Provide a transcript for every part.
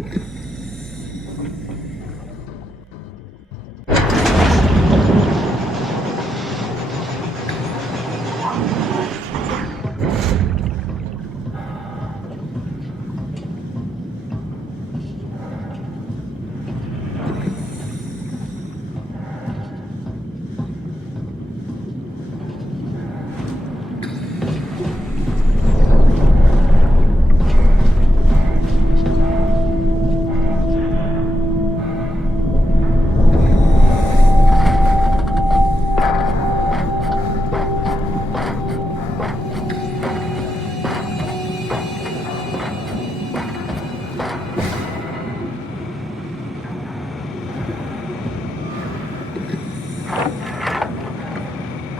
Are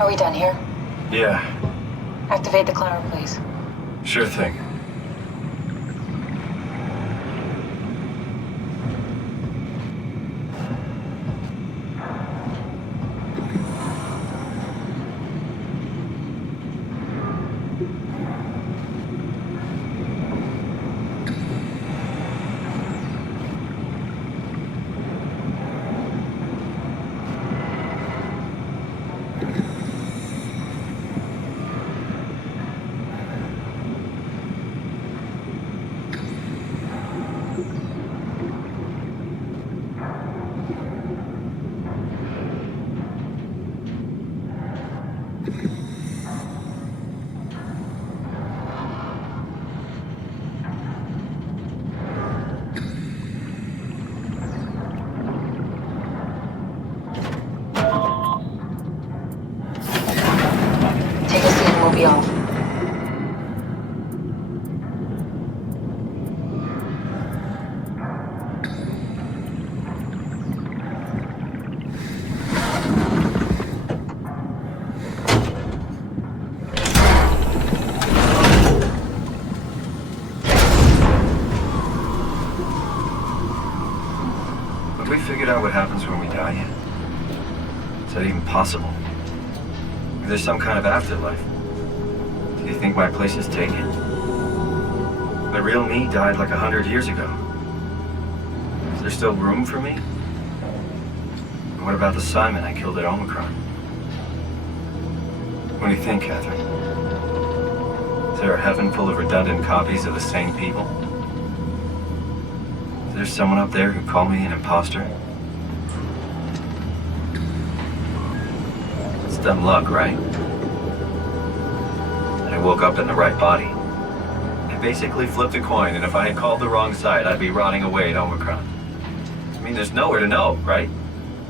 we done here? Yeah. Activate the climber, please. Sure thing. Take a seat and we'll be off. Have we figured out what happens when we die yet? Is that even possible? Is there some kind of afterlife? Do you think my place is taken? The real me died like 100 years ago. Is there still room for me? And what about the Simon I killed at Omicron? What do you think, Catherine? Is there a heaven full of redundant copies of the same people? Is there someone up there who called me an imposter? It's dumb luck, right? I woke up in the right body. I basically flipped a coin, and if I had called the wrong side, I'd be rotting away at Omicron. I mean, there's nowhere to know, right?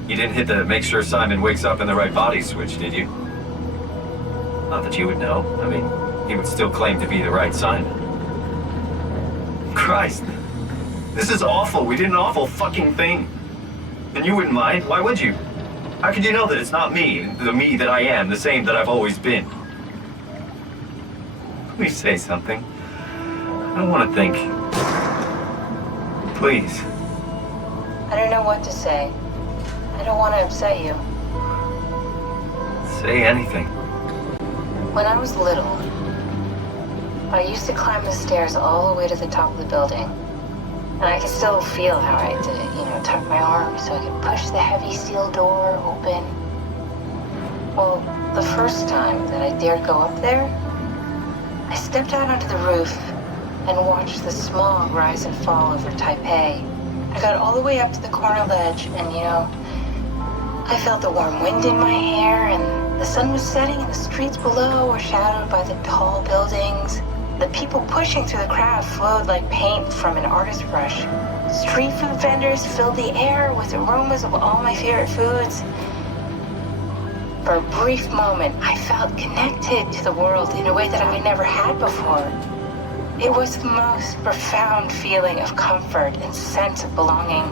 You didn't hit the make sure Simon wakes up in the right body switch, did you? Not that you would know. I mean, he would still claim to be the right Simon. Christ. This is awful. We did an awful fucking thing. And you wouldn't mind? Why would you? How could you know that it's not me, the me that I am, the same that I've always been? Please say something. I don't want to think. Please. I don't know what to say. I don't want to upset you. Say anything. When I was little, I used to climb the stairs all the way to the top of the building. And I could still feel how I had to, tuck my arm so I could push the heavy steel door open. Well, the first time that I dared go up there, I stepped out onto the roof and watched the smog rise and fall over Taipei. I got all the way up to the corner ledge and, I felt the warm wind in my hair and the sun was setting and the streets below were shadowed by the tall buildings. The people pushing through the crowd flowed like paint from an artist's brush. Street food vendors filled the air with aromas of all my favorite foods. For a brief moment, I felt connected to the world in a way that I never had before. It was the most profound feeling of comfort and sense of belonging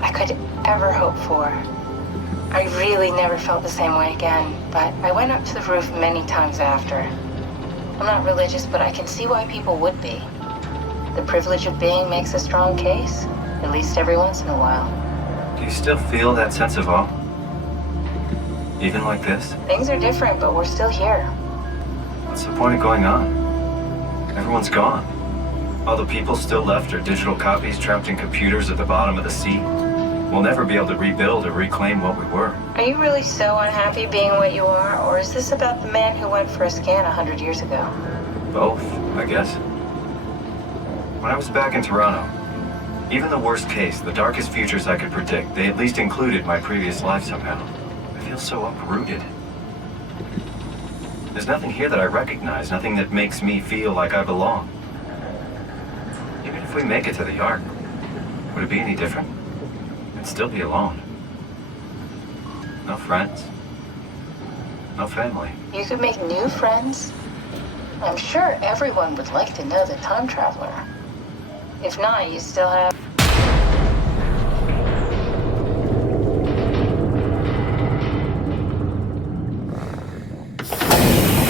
I could ever hope for. I really never felt the same way again, but I went up to the roof many times after. I'm not religious, but I can see why people would be. The privilege of being makes a strong case, at least every once in a while. Do you still feel that sense of awe? Even like this? Things are different, but we're still here. What's the point of going on? Everyone's gone. All the people still left are digital copies trapped in computers at the bottom of the sea. We'll never be able to rebuild or reclaim what we were. Are you really so unhappy being what you are, or is this about the man who went for a scan 100 years ago? Both, I guess. When I was back in Toronto, even the worst case, the darkest futures I could predict, they at least included my previous life somehow. I feel so uprooted. There's nothing here that I recognize, nothing that makes me feel like I belong. Even if we make it to the Ark, would it be any different? I'd still be alone. No friends. No family. You could make new friends? I'm sure everyone would like to know the time traveler. If not, you still have...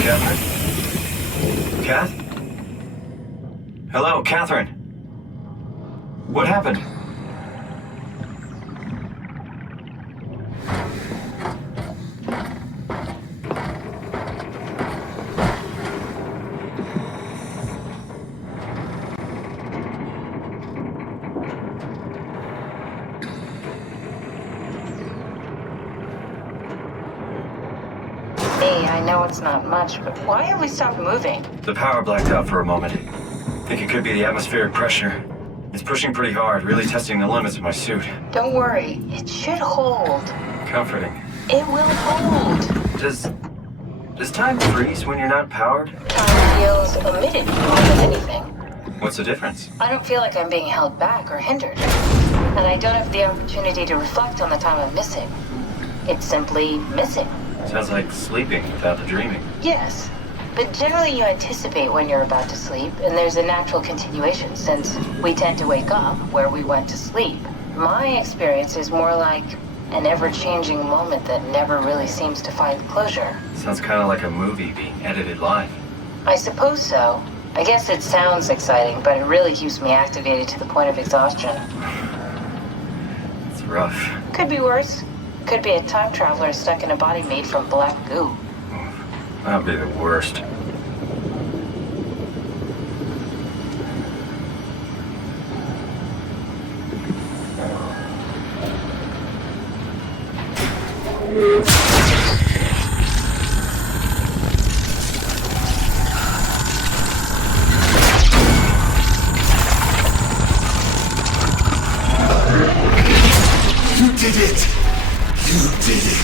Catherine? Kath? Hello, Catherine? What happened? Hey, I know it's not much, but why have we stopped moving? The power blacked out for a moment. Think it could be the atmospheric pressure. It's pushing pretty hard, really testing the limits of my suit. Don't worry, it should hold. Comforting. It will hold. Does time freeze when you're not powered? Time feels omitted more than anything. What's the difference? I don't feel like I'm being held back or hindered. And I don't have the opportunity to reflect on the time I'm missing. It's simply missing. Sounds like sleeping without the dreaming. Yes, but generally you anticipate when you're about to sleep, and there's a natural continuation since we tend to wake up where we went to sleep. My experience is more like an ever-changing moment that never really seems to find closure. Sounds kind of like a movie being edited live. I suppose so. I guess it sounds exciting, but it really keeps me activated to the point of exhaustion. It's rough. Could be worse. Could be a time traveler stuck in a body made from black goo. That'd be the worst. You did it! You did it!